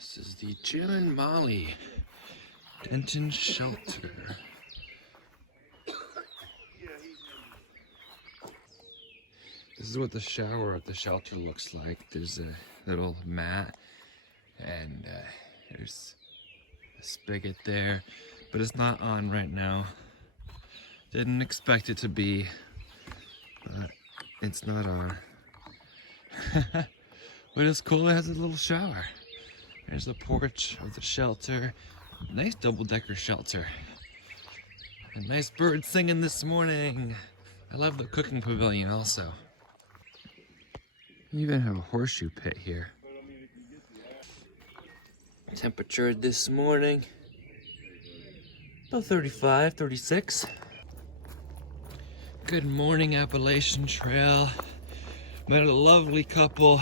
This is the Jim and Molly Denton Shelter. This is what the shower at the shelter looks like. There's a little mat and there's a spigot there, but it's not on right now. Didn't expect it to be, but it's not on. But it's cool, it has a little shower. There's the porch of the shelter. Nice double-decker shelter. A nice bird singing this morning. I love the cooking pavilion also. You even have a horseshoe pit here. Temperature this morning, about 35, 36. Good morning, Appalachian Trail. Met a lovely couple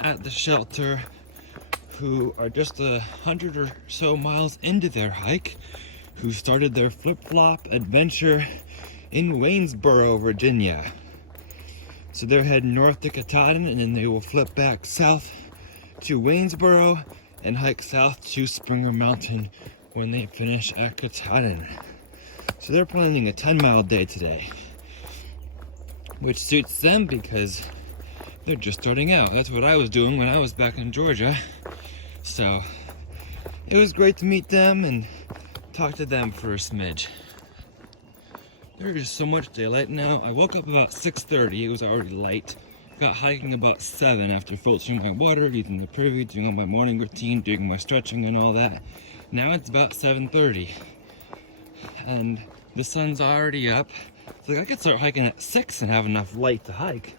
at the shelter who are just 100 or so miles into their hike, who started their flip-flop adventure in Waynesboro, Virginia. So they're heading north to Katahdin, and then they will flip back south to Waynesboro and hike south to Springer Mountain when they finish at Katahdin. So they're planning a 10-mile day today, which suits them because they're just starting out. That's what I was doing when I was back in Georgia. So it was great to meet them and talk to them for a smidge. There is so much daylight now. I woke up about 6:30. It was already light. Got hiking about 7 after filtering my water, using the privy, doing all my morning routine, doing my stretching and all that. Now it's about 7:30 and the sun's already up. So I could start hiking at 6 and have enough light to hike.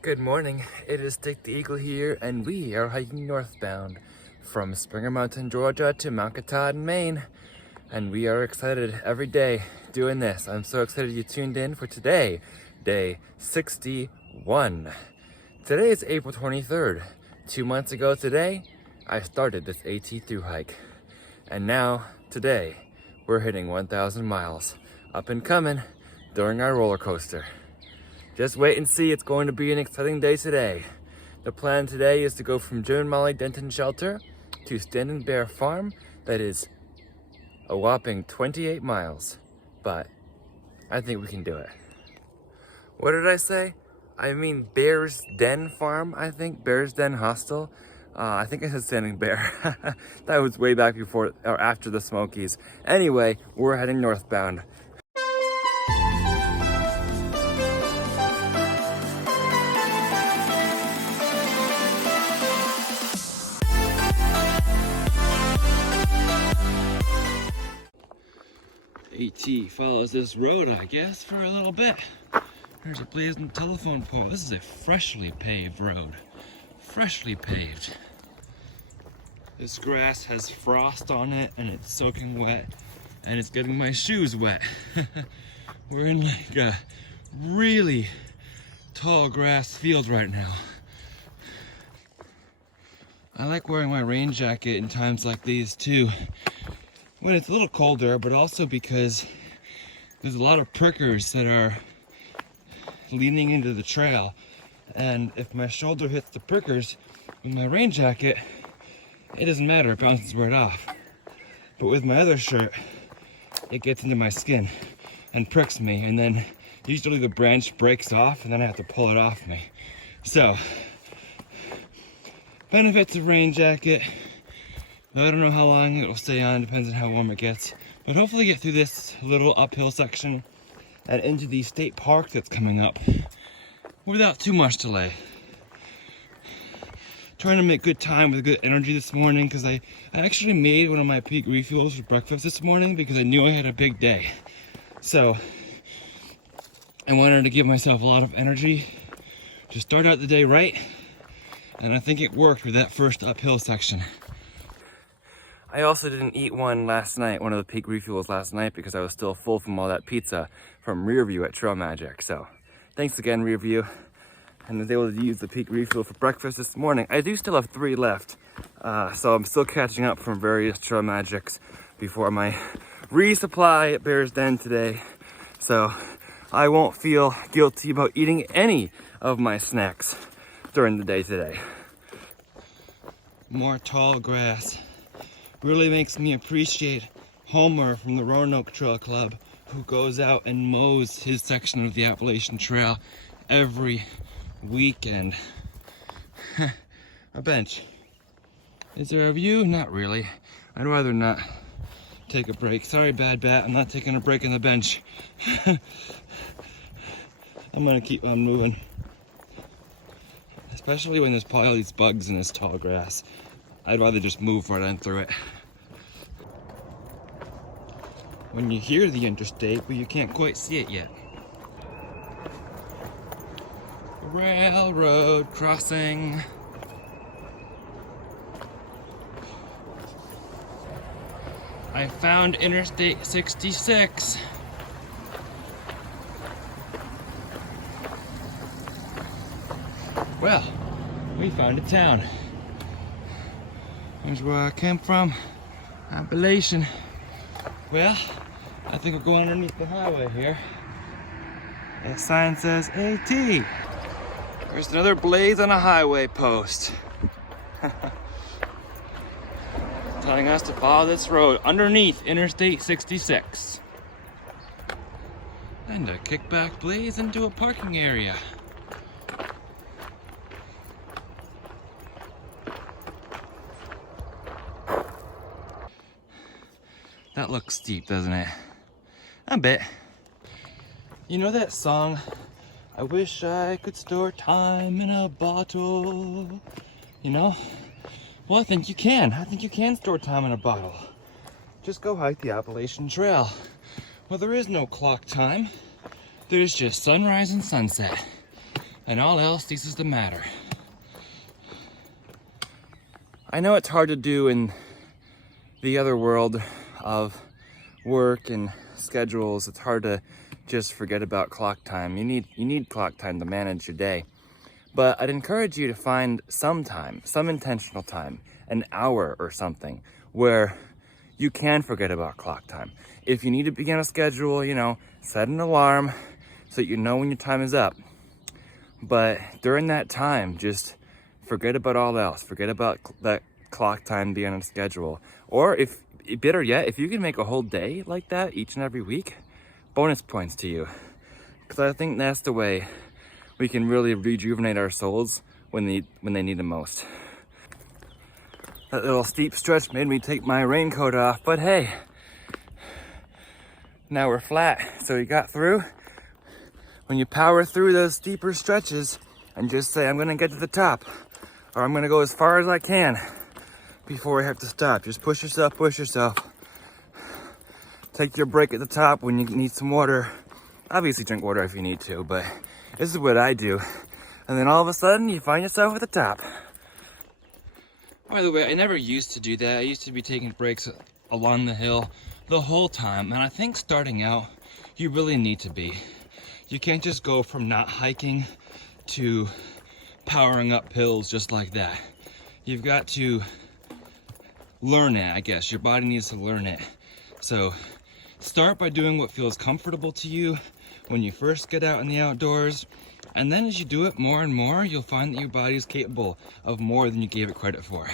Good morning, it is Dick the Eagle here, and we are hiking northbound from Springer Mountain, Georgia to Mount Katahdin, Maine. And we are excited every day doing this. I'm so excited you tuned in for today, day 61. Today is April 23rd. 2 months ago today, I started this AT Thru-Hike. And now, today, we're hitting 1,000 miles up and coming during our roller coaster. Just wait and see, it's going to be an exciting day today. The plan today is to go from Jim and Molly Denton Shelter to Standing Bear Farm. That is a whopping 28 miles, but I think we can do it. What did I say? I mean Bear's Den Farm, I think. Bear's Den Hostel. I think I said Standing Bear. That was way back before or after the Smokies. Anyway, we're heading northbound. AT follows this road, I guess, for a little bit. There's a blazing telephone pole. This is a freshly paved road. Freshly paved. This grass has frost on it and it's soaking wet and it's getting my shoes wet. We're in like a really tall grass field right now. I like wearing my rain jacket in times like these too, when it's a little colder, but also because there's a lot of prickers that are leaning into the trail. And if my shoulder hits the prickers with my rain jacket, it doesn't matter, it bounces right off. But with my other shirt, it gets into my skin and pricks me, and then usually the branch breaks off and then I have to pull it off me. So, benefits of rain jacket. I don't know how long it will stay on, depends on how warm it gets. But hopefully get through this little uphill section and into the state park that's coming up without too much delay. Trying to make good time with good energy this morning because I actually made one of my peak refuels for breakfast this morning because I knew I had a big day. So I wanted to give myself a lot of energy to start out the day right, and I think it worked with that first uphill section. I also didn't eat one of the peak refuels last night because I was still full from all that pizza from Rearview at Trail Magic. So thanks again, Rearview. And I was able to use the peak refuel for breakfast this morning. I do still have 3 left, so I'm still catching up from various Trail Magics before my resupply at Bear's Den today. So I won't feel guilty about eating any of my snacks during the day today. More tall grass. Really makes me appreciate Homer from the Roanoke Trail Club, who goes out and mows his section of the Appalachian Trail every weekend. A bench. Is there a view? Not really. I'd rather not take a break. Sorry, Bad Bat, I'm not taking a break on the bench. I'm gonna keep on moving. Especially when there's probably all these bugs in this tall grass. I'd rather just move right on through it. When you hear the interstate, but you can't quite see it yet. Railroad crossing. I found Interstate 66. Well, we found a town. Here's where I came from, Appalachian. Well, I think we're going underneath the highway here. The sign says AT. There's another blaze on a highway post. Telling us to follow this road underneath Interstate 66. And a kickback blaze into a parking area. That looks steep, doesn't it? A bit. You know that song, I wish I could store time in a bottle? You know? Well, I think you can. I think you can store time in a bottle. Just go hike the Appalachian Trail. Well, there is no clock time. There's just sunrise and sunset. And all else ceases to matter. I know it's hard to do in the other world of work and schedules. It's hard to just forget about clock time. You need clock time to manage your day. But I'd encourage you to find some time, some intentional time, an hour or something, where you can forget about clock time. If you need to begin a schedule, you know, set an alarm so that you know when your time is up. But during that time, just forget about all else. Forget about that clock time being on a schedule. Or if, better yet, if you can make a whole day like that each and every week, bonus points to you. Because I think that's the way we can really rejuvenate our souls when they need the most. That little steep stretch made me take my raincoat off, but hey, now we're flat, so we got through. When you power through those steeper stretches and just say, I'm gonna get to the top, or I'm gonna go as far as I can before I have to stop. Just push yourself, push yourself. Take your break at the top when you need some water. Obviously drink water if you need to, but this is what I do. And then all of a sudden, you find yourself at the top. By the way, I never used to do that. I used to be taking breaks along the hill the whole time. And I think starting out, you really need to be. You can't just go from not hiking to powering up hills just like that. You've got to learn it, I guess. Your body needs to learn it. So start by doing what feels comfortable to you when you first get out in the outdoors. And then as you do it more and more, you'll find that your body is capable of more than you gave it credit for.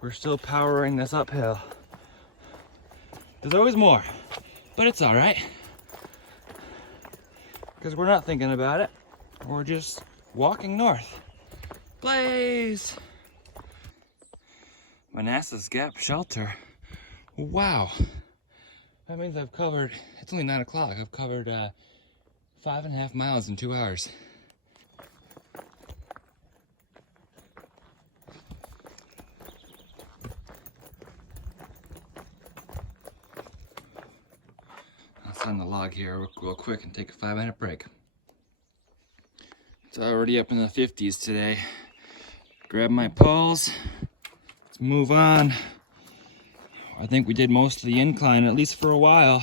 We're still powering this uphill. There's always more, but it's all right. Because we're not thinking about it. We're just walking north. Blaze! Manassas Gap Shelter. Wow. That means I've covered, it's only 9 o'clock, I've covered 5.5 miles in 2 hours. I'll sign the log here real quick and take a 5-minute break. It's already up in the 50s today. Grab my poles. Let's move on. I think we did most of the incline, at least for a while.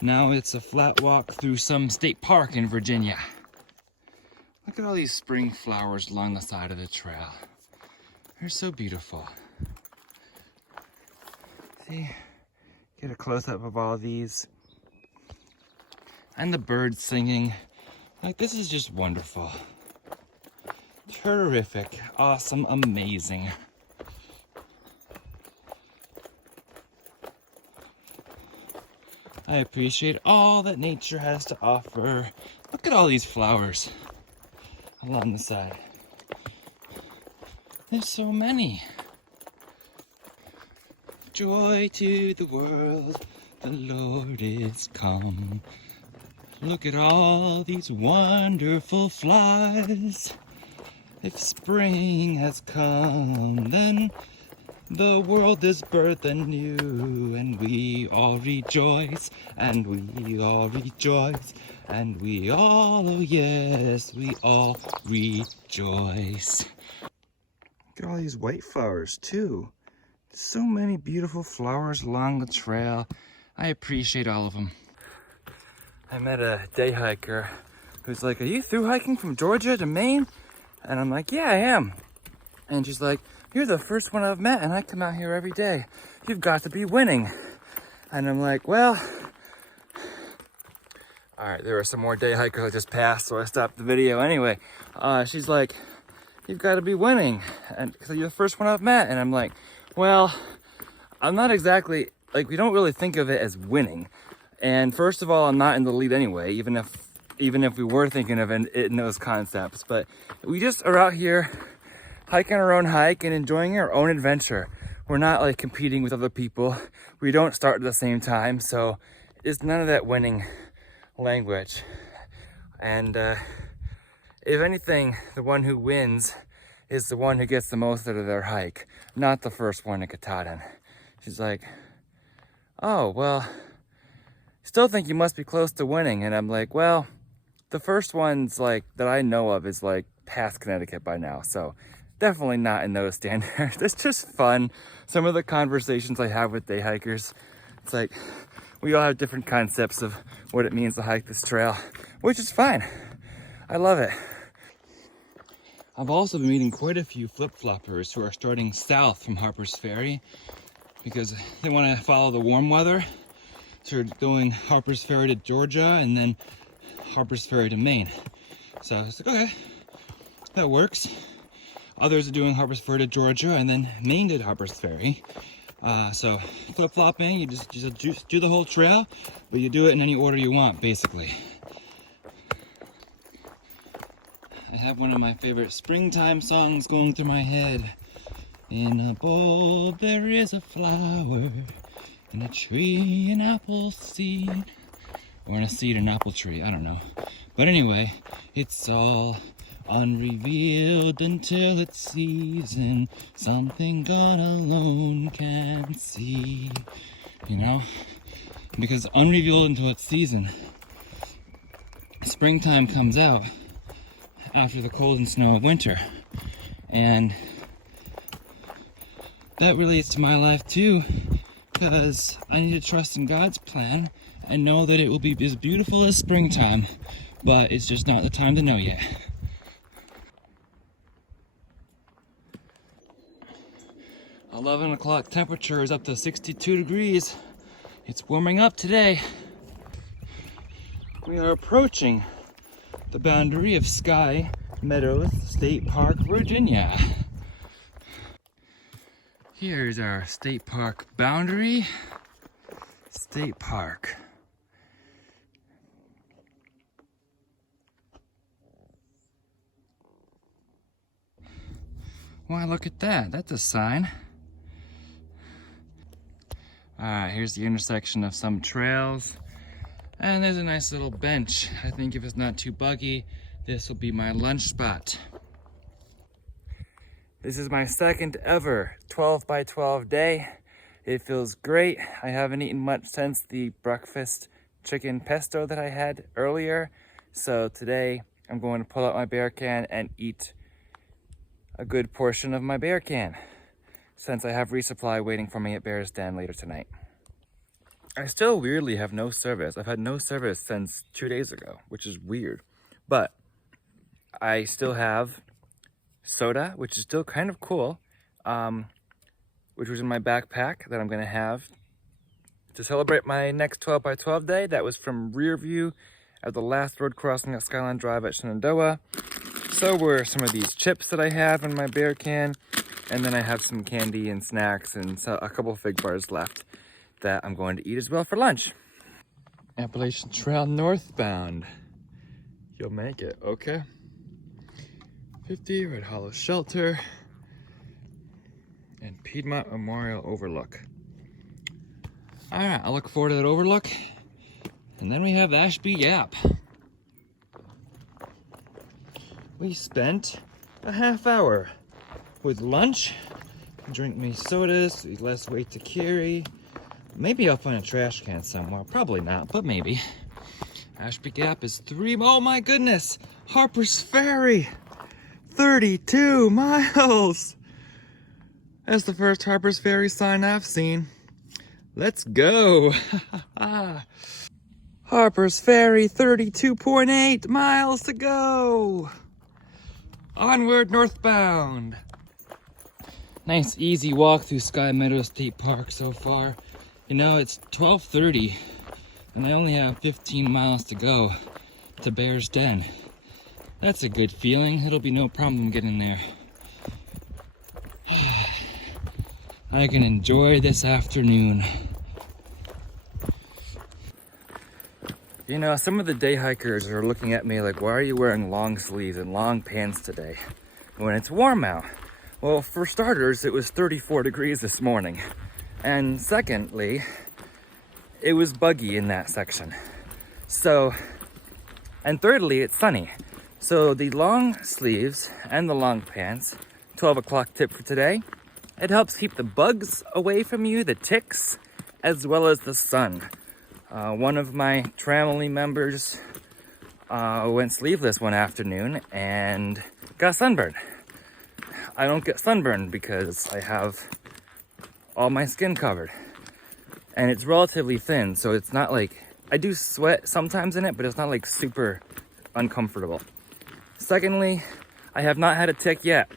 Now it's a flat walk through some state park in Virginia. Look at all these spring flowers along the side of the trail. They're so beautiful. See, get a close-up of all these. And the birds singing. Like, this is just wonderful. terrific, awesome, amazing. I appreciate all that nature has to offer. Look at all these flowers along the side. There's so many. Joy to the world, the Lord is come. Look at all these wonderful flies. If spring has come, then the world is birthed anew, and we all rejoice, and we all rejoice, and we all, oh yes, we all rejoice. Look at all these white flowers too. So many beautiful flowers along the trail. I appreciate all of them. I met a day hiker who's like, "Are you through hiking from Georgia to Maine?" And I'm like, "Yeah, I am." And she's like, "You're the first one I've met, and I come out here every day. You've got to be winning." And I'm like, "Well," all right, there were some more day hikers I just passed, so I stopped the video anyway. She's like, "You've got to be winning, and because you're the first one I've met." And I'm like, "Well, I'm not exactly, like, we don't really think of it as winning. And first of all, I'm not in the lead anyway, even if we were thinking of it in those concepts. But we just are out here hiking our own hike and enjoying our own adventure. We're not like competing with other people. We don't start at the same time, so it's none of that winning language. And if anything, the one who wins is the one who gets the most out of their hike, not the first one to Katahdin." She's like, "Oh, well, still think you must be close to winning." And I'm like, "Well, the first one's like that I know of is like past Connecticut by now, so definitely not in those standards." It's just fun. Some of the conversations I have with day hikers, it's like we all have different concepts of what it means to hike this trail, which is fine. I love it. I've also been meeting quite a few flip-floppers who are starting south from Harper's Ferry because they want to follow the warm weather. So they're doing Harper's Ferry to Georgia and then Harper's Ferry to Maine. So I was like, okay, that works. Others are doing Harper's Ferry to Georgia and then Maine to Harper's Ferry. So flip-flopping, you just do the whole trail, but you do it in any order you want, basically. I have one of my favorite springtime songs going through my head. In a bowl there is a flower, in a tree an apple seed, or in a seed an apple tree, I don't know. But anyway, it's all unrevealed until it's season, something God alone can see. You know, because unrevealed until it's season. Springtime comes out after the cold and snow of winter, and that relates to my life too, because I need to trust in God's plan and know that it will be as beautiful as springtime, but it's just not the time to know yet. Our 11 o'clock temperature is up to 62 degrees. It's warming up today. We are approaching the boundary of Sky Meadows State Park, Virginia. Here's our state park boundary. State Park. Why, look at that. That's a sign. Alright, here's the intersection of some trails. And there's a nice little bench. I think if it's not too buggy, this will be my lunch spot. This is my second ever 12 by 12 day. It feels great. I haven't eaten much since the breakfast chicken pesto that I had earlier. So today I'm going to pull out my bear can and eat a good portion of my bear can, since I have resupply waiting for me at Bear's Den later tonight. I still weirdly have no service. I've had no service since 2 days ago, which is weird. But I still have soda, which is still kind of cool, which was in my backpack that I'm gonna have to celebrate my next 12 by 12 day. That was from rear view at the last road crossing at Skyline Drive at Shenandoah. So were some of these chips that I have in my bear can. And then I have some candy and snacks and a couple of fig bars left that I'm going to eat as well for lunch. Appalachian Trail northbound. You'll make it, okay? 50 Red Hollow Shelter and Piedmont Memorial Overlook. All right, I look forward to that overlook. And then we have Ashby Gap. We spent a half hour with lunch, drink me sodas, less weight to carry. Maybe I'll find a trash can somewhere. Probably not, but maybe. Ashby Gap is oh my goodness, Harper's Ferry, 32 miles. That's the first Harper's Ferry sign I've seen. Let's go. Harper's Ferry, 32.8 miles to go. Onward northbound. Nice easy walk through Sky Meadows State Park so far. You know, it's 12:30 and I only have 15 miles to go to Bear's Den. That's a good feeling. It'll be no problem getting there. I can enjoy this afternoon. You know, some of the day hikers are looking at me like, why are you wearing long sleeves and long pants today when it's warm out? Well, for starters, it was 34 degrees this morning. And secondly, it was buggy in that section. So, and thirdly, it's sunny. So the long sleeves and the long pants, 12 o'clock tip for today, it helps keep the bugs away from you, the ticks, as well as the sun. One of my family members went sleeveless one afternoon and got sunburned. I don't get sunburned because I have all my skin covered. And it's relatively thin, so it's not like, I do sweat sometimes in it, but it's not like super uncomfortable. Secondly, I have not had a tick yet.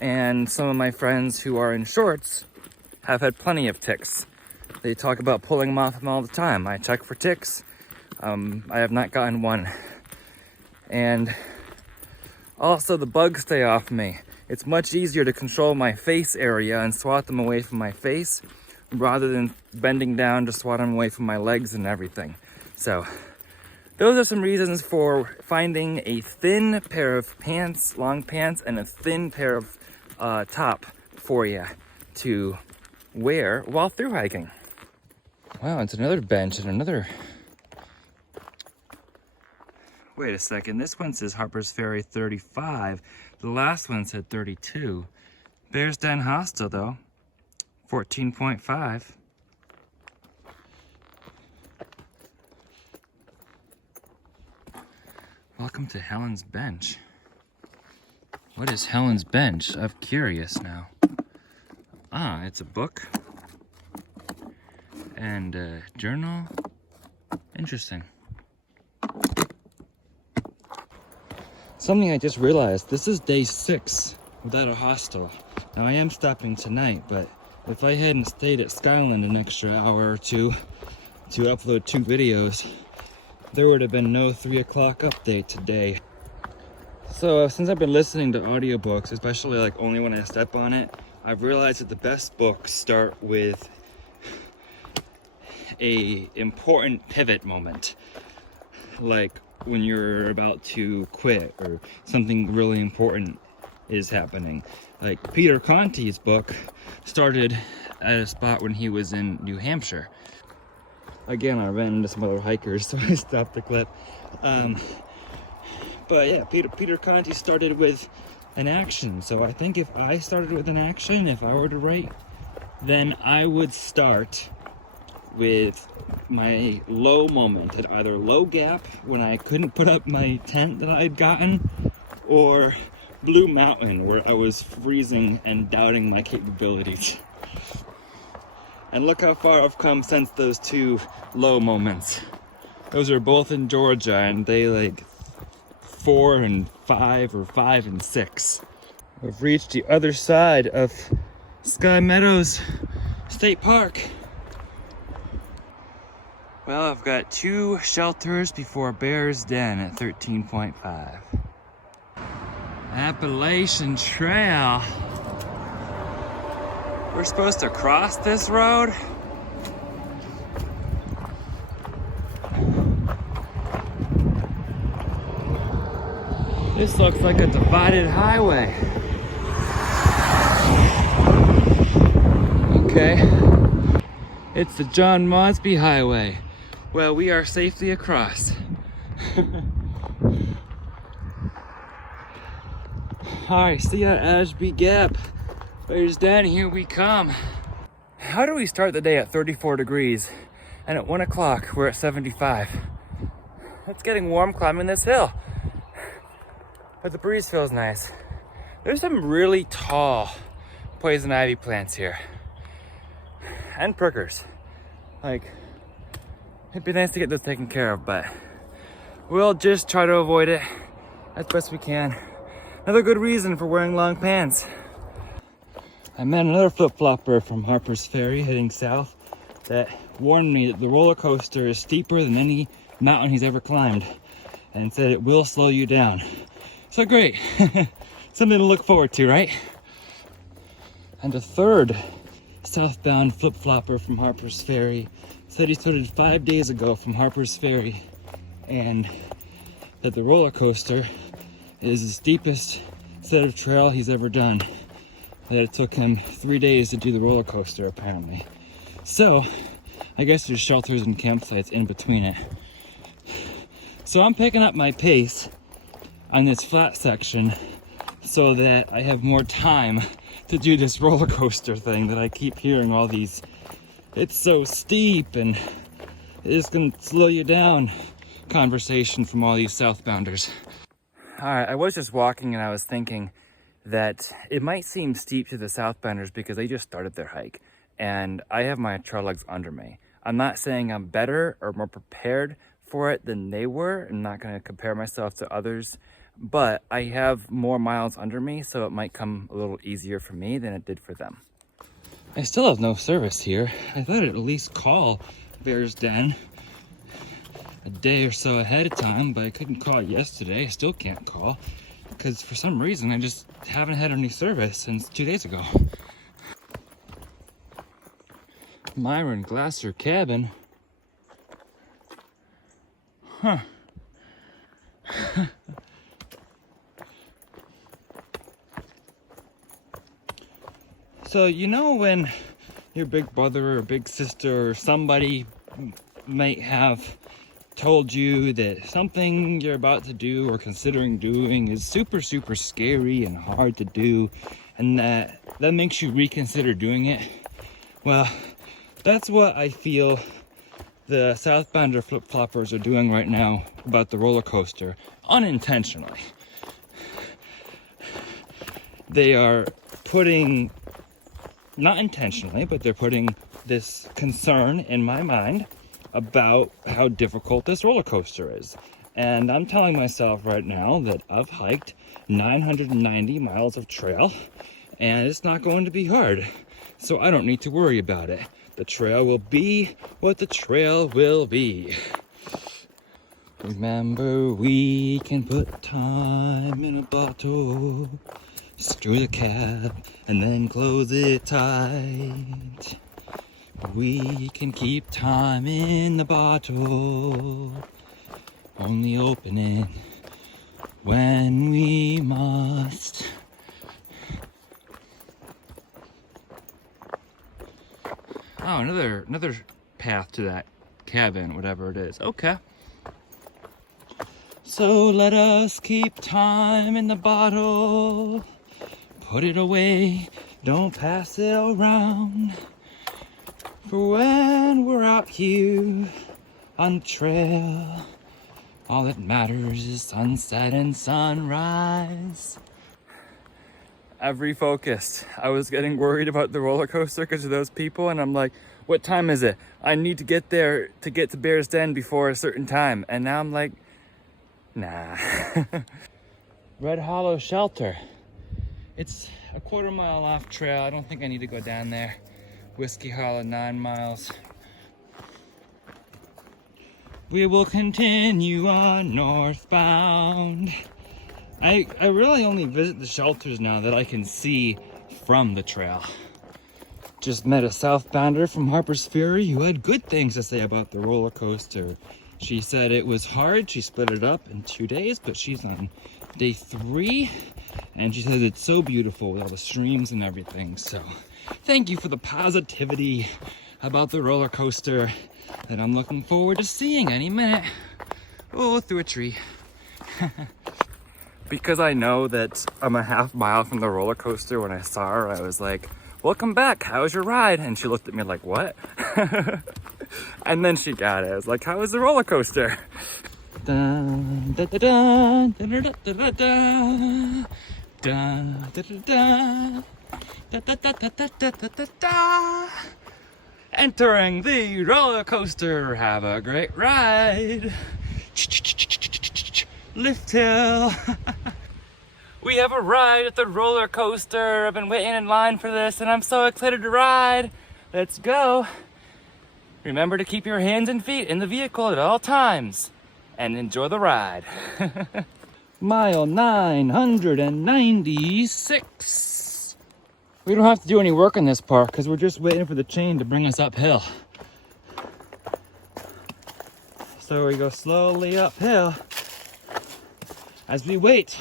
And some of my friends who are in shorts have had plenty of ticks. They talk about pulling them off them all the time. I check for ticks. I have not gotten one. And also the bugs stay off me. It's much easier to control my face area and swat them away from my face rather than bending down to swat them away from my legs and everything. So those are some reasons for finding a thin pair of pants, long pants, and a thin pair of top for you to wear while through hiking. Wow, it's another bench and another... Wait a second, this one says Harper's Ferry 35. The last one said 32. Bear's Den Hostel though, 14.5. Welcome to Helen's Bench. What is Helen's Bench? I'm curious now. Ah, it's a book and a journal. Interesting. Something I just realized, this is day 6 without a hostel. Now I am stopping tonight, but if I hadn't stayed at Skyland an extra hour or two to upload 2 videos, there would have been no 3 o'clock update today. So since I've been listening to audiobooks, especially like only when I step on it, I've realized that the best books start with a important pivot moment. Like when you're about to quit or something really important is happening. Like Peter Conti's book started at a spot when he was in New Hampshire. Again, I ran into some other hikers, so I stopped the clip. But yeah, Peter Conti started with an action. So I think if I started with an action, if I were to write, then I would start with my low moment at either Low Gap when I couldn't put up my tent that I had gotten, or Blue Mountain where I was freezing and doubting my capabilities. And look how far I've come since those 2 low moments. Those are both in Georgia and they like 4 and 5 or 5 and 6. We've reached the other side of Sky Meadows State Park. Well, I've got 2 shelters before Bear's Den at 13.5. Appalachian Trail. We're supposed to cross this road? This looks like a divided highway. Okay. It's the John Mosby Highway. Well, we are safely across. Alright, see ya, Ashby Gap. There's down, here we come. How do we start the day at 34 degrees and at 1 o'clock we're at 75? It's getting warm climbing this hill, but the breeze feels nice. There's some really tall poison ivy plants here and prickers. Like, it'd be nice to get this taken care of, but we'll just try to avoid it as best we can. Another good reason for wearing long pants. I met another flip-flopper from Harper's Ferry heading south that warned me that the roller coaster is steeper than any mountain he's ever climbed and said it will slow you down. So great. Something to look forward to, right? And a third southbound flip-flopper from Harper's Ferry said he started 5 days ago from Harper's Ferry and that the roller coaster is the steepest set of trail he's ever done. That it took him 3 days to do the roller coaster, apparently. So, I guess there's shelters and campsites in between it. So I'm picking up my pace on this flat section so that I have more time to do this roller coaster thing that I keep hearing all these, it's so steep and it's gonna slow you down conversation from all these southbounders. Alright, I was just walking and I was thinking that it might seem steep to the southbounders because they just started their hike and I have my trail legs under me. I'm not saying I'm better or more prepared for it than they were. I'm not going to compare myself to others, but I have more miles under me, so it might come a little easier for me than it did for them. I still have no service here. I thought I'd at least call Bear's Den a day or so ahead of time, but I couldn't call yesterday. I still can't call because for some reason I just haven't had any service since 2 days ago. Myron Glasser Cabin. Huh. So you know when your big brother or big sister or somebody might have told you that something you're about to do or considering doing is super scary and hard to do, and that makes you reconsider doing it? Well, that's what I feel the southbounder flip-floppers are doing right now about the roller coaster, unintentionally. They are putting, not intentionally, but they're putting this concern in my mind about how difficult this roller coaster is. And I'm telling myself right now that I've hiked 990 miles of trail and it's not going to be hard. So I don't need to worry about it. The trail will be what the trail will be. Remember, we can put time in a bottle, screw the cap, and then close it tight. We can keep time in the bottle, only open it when we must. Oh, another path to that cabin, whatever it is. Okay. So let us keep time in the bottle, put it away, don't pass it around. For when we're out here on the trail, all that matters is sunset and sunrise. I've refocused. I was getting worried about the roller coaster because of those people, and I'm like, what time is it? I need to get there to get to Bear's Den before a certain time. And now I'm like, nah. Red Hollow Shelter. It's a quarter-mile off trail. I don't think I need to go down there. Whiskey Hollow, 9 miles. We will continue on northbound I really only visit the shelters now that I can see from the trail. Just met a southbounder from Harper's Ferry who had good things to say about the roller coaster. She said it was hard. She split it up in 2 days, but she's on day 3. And she says it's so beautiful with all the streams and everything. So thank you for the positivity about the roller coaster that I'm looking forward to seeing any minute. Oh, through a tree. Because I know that I'm a half mile from the roller coaster, when I saw her, I was like, welcome back, how was your ride? And she looked at me like, what? And then she got it. I was like, how was the roller coaster? Dun, da, da, da, da, da, da, da, da. Dun, da, da, da. Da, da, da, da, da, da, da, da. Entering the roller coaster, have a great ride. Lift hill. We have a ride at the roller coaster. I've been waiting in line for this and I'm so excited to ride. Let's go. Remember to keep your hands and feet in the vehicle at all times and enjoy the ride. Mile 996. We don't have to do any work in this part because we're just waiting for the chain to bring us uphill. So we go slowly uphill as we wait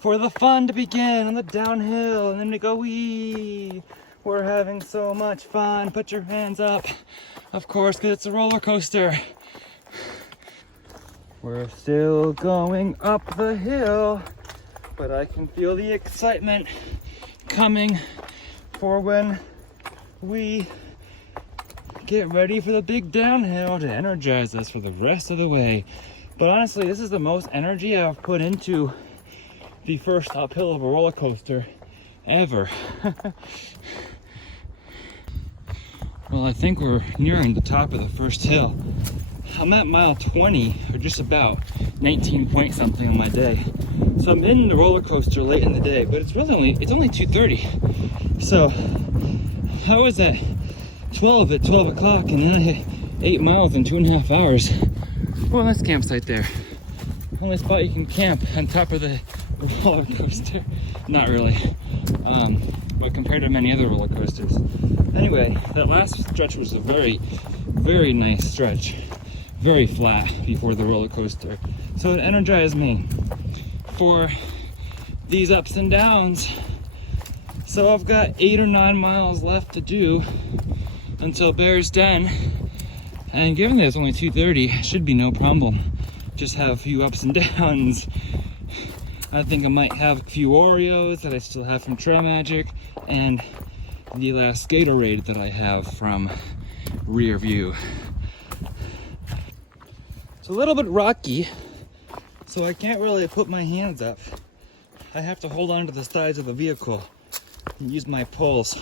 for the fun to begin on the downhill, and then we go, wee. We're having so much fun. Put your hands up, of course, because it's a roller coaster. We're still going up the hill, but I can feel the excitement coming for when we get ready for the big downhill to energize us for the rest of the way. But honestly, this is the most energy I've put into the first uphill of a roller coaster ever. Well, I think we're nearing the top of the first hill. I'm at mile 20, or just about 19 point something on my day. So I'm in the roller coaster late in the day, but it's only 2:30. So I was at 12 o'clock, and then I hit 8 miles in 2.5 hours. Well, nice campsite there. Only spot you can camp on top of the roller coaster. Not really, but compared to many other roller coasters. Anyway, that last stretch was a very, very nice stretch. Very flat before the roller coaster. So it energized me for these ups and downs. So I've got 8 or 9 miles left to do until Bear's Den. And given that it's only 2:30, it should be no problem. Just have a few ups and downs. I think I might have a few Oreos that I still have from Trail Magic, and the last Gatorade that I have from Rear View. It's a little bit rocky, so I can't really put my hands up. I have to hold on to the sides of the vehicle and use my poles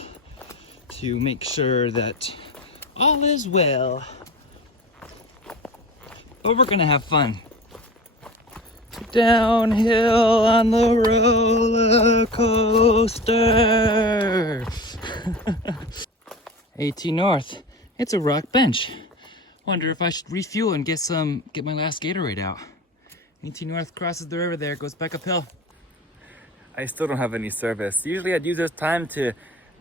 to make sure that all is well. But we're gonna have fun. Downhill on the roller coaster. AT North. It's a rock bench. Wonder if I should refuel and get my last Gatorade out. AT North crosses the river there, goes back uphill. I still don't have any service. Usually I'd use this time to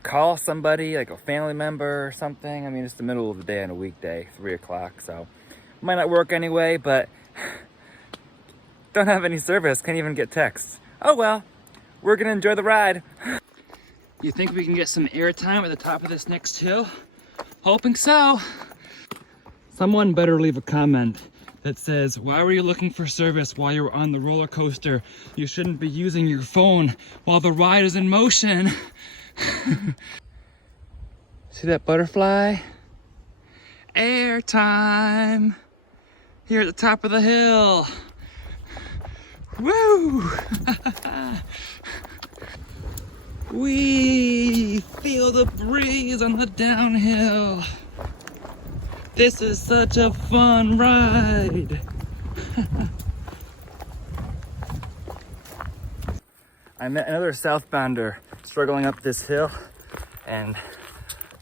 call somebody, like a family member or something. I mean, it's the middle of the day on a weekday, 3 o'clock, so might not work anyway, but don't have any service, can't even get texts. Oh well, we're gonna enjoy the ride. You think we can get some airtime at the top of this next hill? Hoping so. Someone better leave a comment that says, why were you looking for service while you were on the roller coaster? You shouldn't be using your phone while the ride is in motion. See that butterfly? Airtime! Here at the top of the hill. Woo! We feel the breeze on the downhill. This is such a fun ride. I met another southbounder struggling up this hill, and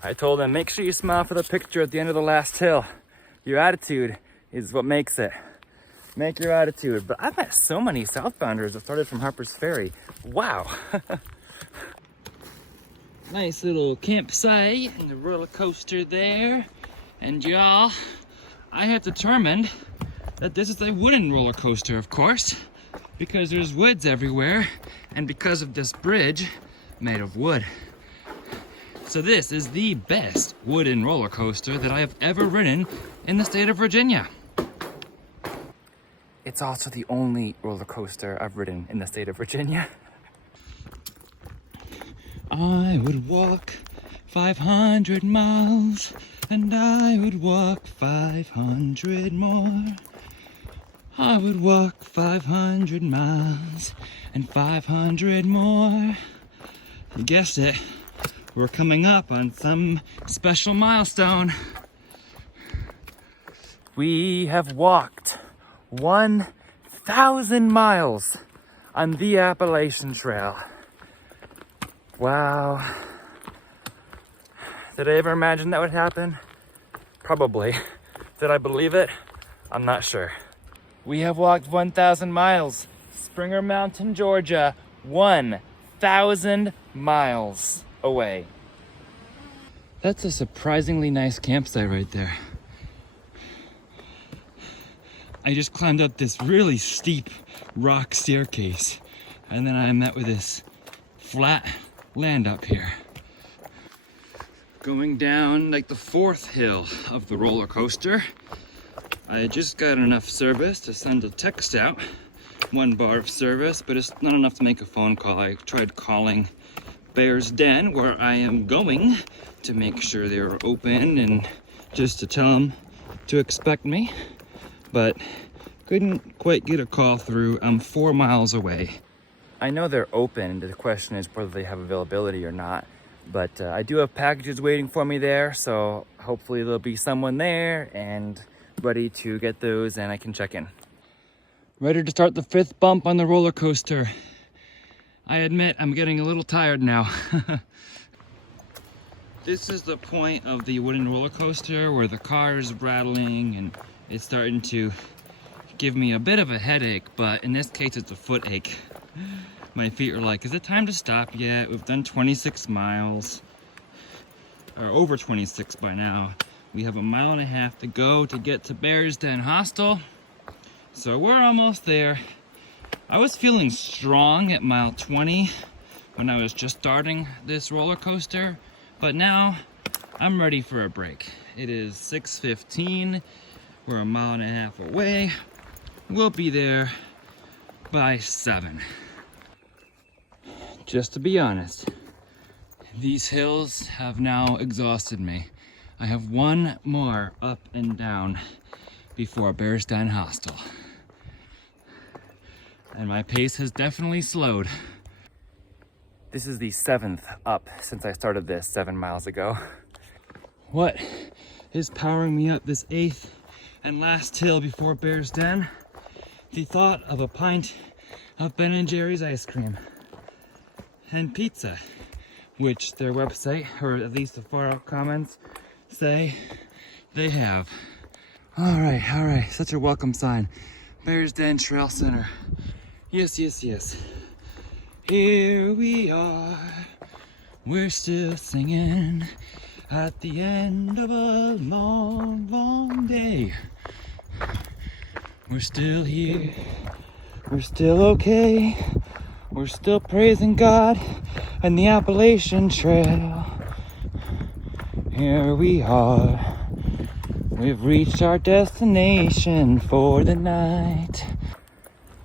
I told him, make sure you smile for the picture at the end of the last hill. Your attitude is what makes it. make your attitude. But I've met so many southbounders that started from Harper's Ferry. Wow. Nice little campsite and the roller coaster there. And y'all, I have determined that this is a wooden roller coaster, of course, because there's woods everywhere and because of this bridge made of wood. So this is the best wooden roller coaster that I have ever ridden in the state of Virginia. It's also the only roller coaster I've ridden in the state of Virginia. I would walk 500 miles and I would walk 500 more. I would walk 500 miles and 500 more. You guessed it, we're coming up on some special milestone. We have walked 1,000 miles on the Appalachian Trail. Wow. Did I ever imagine that would happen? Probably. Did I believe it? I'm not sure. We have walked 1,000 miles. Springer Mountain, Georgia, 1,000 miles away. That's a surprisingly nice campsite right there. I just climbed up this really steep rock staircase, and then I met with this flat land up here. Going down like the fourth hill of the roller coaster. I just got enough service to send a text out, 1 bar of service, but it's not enough to make a phone call. I tried calling Bear's Den, where I am going, to make sure they were open and just to tell them to expect me, but couldn't quite get a call through. I'm 4 miles away. I know they're open. The question is whether they have availability or not. But I do have packages waiting for me there, so hopefully there'll be someone there and ready to get those and I can check in. Ready to start the 5th bump on the roller coaster. I admit I'm getting a little tired now. This is the point of the wooden roller coaster where the car is rattling and it's starting to give me a bit of a headache, but in this case it's a foot ache. My feet are like, is it time to stop yet? We've done 26 miles, or over 26 by now. We have 1.5 miles to go to get to Bear's Den Hostel. So we're almost there. I was feeling strong at mile 20 when I was just starting this roller coaster, but now I'm ready for a break. It is 6:15. We're 1.5 miles away. We'll be there by 7. Just to be honest, these hills have now exhausted me. I have 1 more up and down before Bear's Den Hostel. And my pace has definitely slowed. This is the 7th up since I started this 7 miles ago. What is powering me up this 8th and last hill before Bear's Den? The thought of a pint of Ben & Jerry's ice cream and pizza, which their website, or at least the far out comments, say they have. All right, such a welcome sign. Bear's Den Trail Center. Yes. Here we are. We're still singing at the end of a long, long day. We're still here. We're still okay. We're still praising God and the Appalachian Trail. Here we are. We've reached our destination for the night.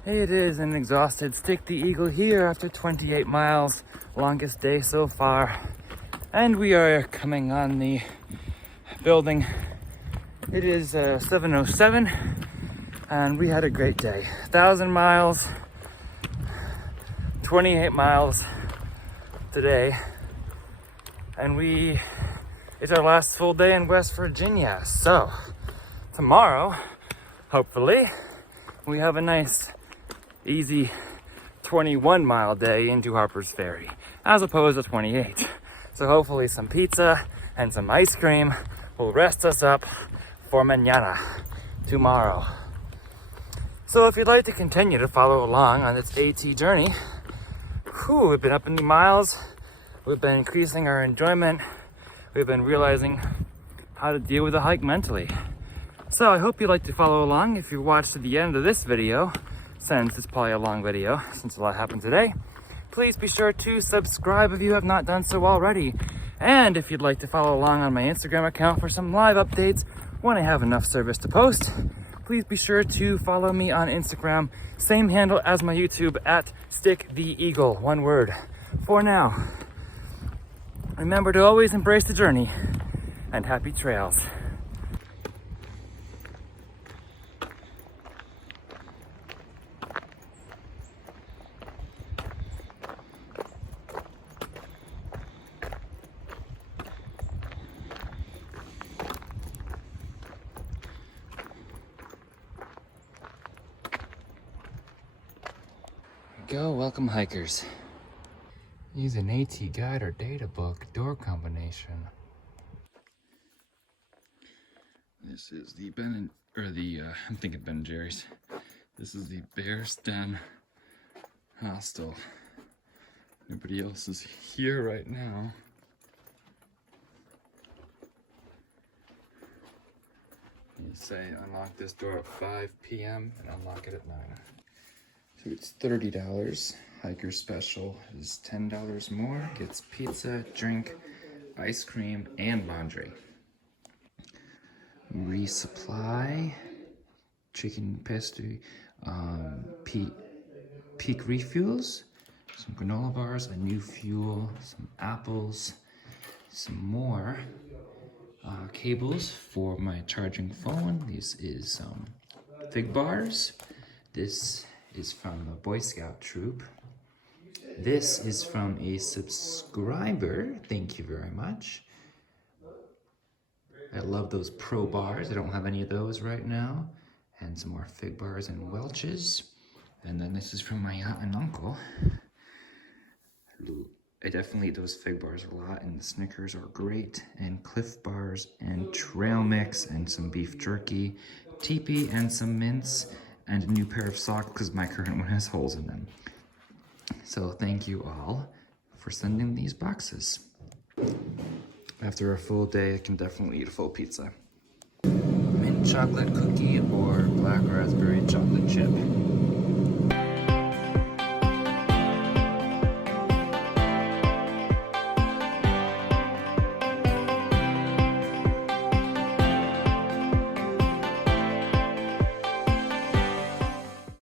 It is an exhausted Stick the Eagle here after 28 miles, longest day so far. And we are coming on the building. It is 7:07 and we had a great day. 1,000 miles, 28 miles today. And it's our last full day in West Virginia. So tomorrow, hopefully, we have a nice easy 21-mile day into Harper's Ferry as opposed to 28. So hopefully some pizza and some ice cream will rest us up for mañana, tomorrow. So if you'd like to continue to follow along on this AT journey, we've been upping the miles, we've been increasing our enjoyment, we've been realizing how to deal with the hike mentally. So I hope you'd like to follow along. If you watched to the end of this video, since it's probably a long video, since a lot happened today, please be sure to subscribe if you have not done so already. And if you'd like to follow along on my Instagram account for some live updates when I have enough service to post, please be sure to follow me on Instagram, same handle as my YouTube, at StickTheEagle, one word. For now, remember to always embrace the journey, and happy trails. Go, welcome hikers. Use an AT guide or data book door combination. This is the I'm thinking Ben & Jerry's. This is the Bear's Den Hostel. Nobody else is here right now. You say unlock this door at 5 p.m. and unlock it at 9. So it's $30. Hiker special is $10 more. Gets pizza, drink, ice cream, and laundry. Resupply, chicken pastry, peak refuels, some granola bars, a new fuel, some apples, some more cables for my charging phone. This is some fig bars. This is from a Boy Scout troop. This is from a subscriber. Thank you very much. I love those pro bars. I don't have any of those right now. And some more fig bars and Welch's. And then this is from my aunt and uncle. I definitely eat those fig bars a lot, and the Snickers are great. And Cliff bars and trail mix and some beef jerky, teepee and some mints, and a new pair of socks because my current one has holes in them. So thank you all for sending these boxes. After a full day, I can definitely eat a full pizza. Mint chocolate cookie or black raspberry chocolate chip.